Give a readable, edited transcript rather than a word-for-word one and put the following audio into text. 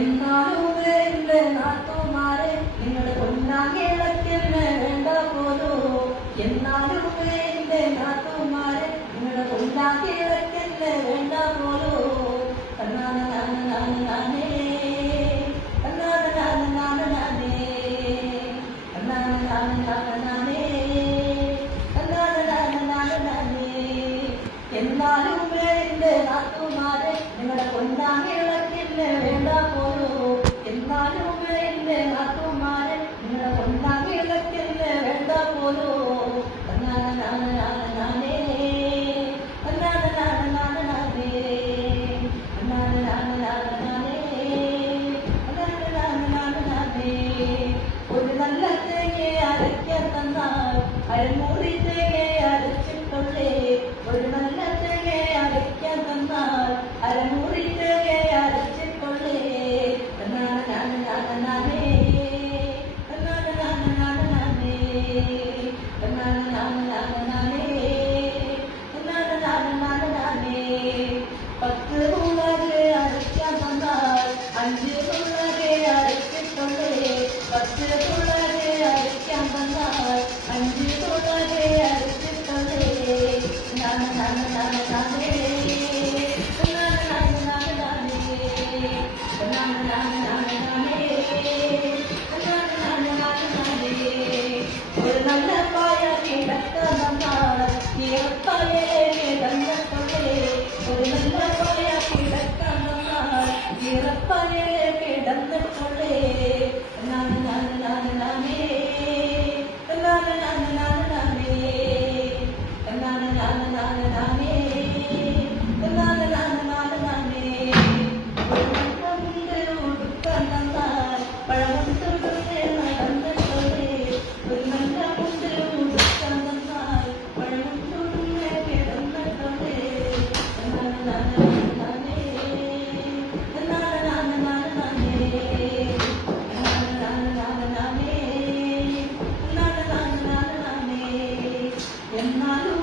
എന്നാലും എന്റെ നാട്ടുമാരെ നിങ്ങളുടെ പൊന്നാങ്ങിളക്കെന്നെ വേണ്ട പോലോ. എന്നാലും എന്റെ നാട്ടുമാരെ നിങ്ങളുടെ പൊന്നാങ്ങിളക്കെന്നെ വേണ്ട പോലോ. തന്നാനെ നാനേ തന്നാനെ നാനേ തന്നാനെ നാനേ എന്നാലും എന്റെ നാട്ടുമാരെ നിങ്ങളുടെ പൊന്നാങ്ങിളക്കെന്നെ വേണ്ട പോലോ. എന്നാലും എന്റെ നാട്ടുമാരെ നിങ്ങളുടെ പൊന്നാങ്ങിളക്കെന്നെ വേണ്ട പോലോ. തന്നാനെ ഒരു നല്ല തേങ്ങ അരയ്ക്കാൻ തന്നാൽ അരമൂടി തേങ്ങ അരച്ചിട്ടുള്ളേ. ഒരു നല്ല തേങ്ങ അരയ്ക്കാൻ തന്നാൽ അരമൂടി തേങ്ങ അരച്ചിട്ടുള്ളേ. പത്ത് ഉള്ളത് അരയ്ക്കാൻ തന്നാൽ 5 ഉള്ളത് അരച്ചിട്ടുള്ളേ. 10 ഉള്ളത് അരയ്ക്കാൻ തന്നാൽ 5 ഉള്ളത് അരച്ചിട്ടുള്ളേ. ഒരു നല്ല പായ കിടക്കാൻ തന്നാൽ ഈറപ്പായയിലെ കിടന്നിട്ടുള്ളേ. ഒരു നല്ല പായ കിടക്കാൻ തന്നാൽ ഈറപ്പായയിലെ കിടന്നിട്ടുള്ളേ. എന്നാലും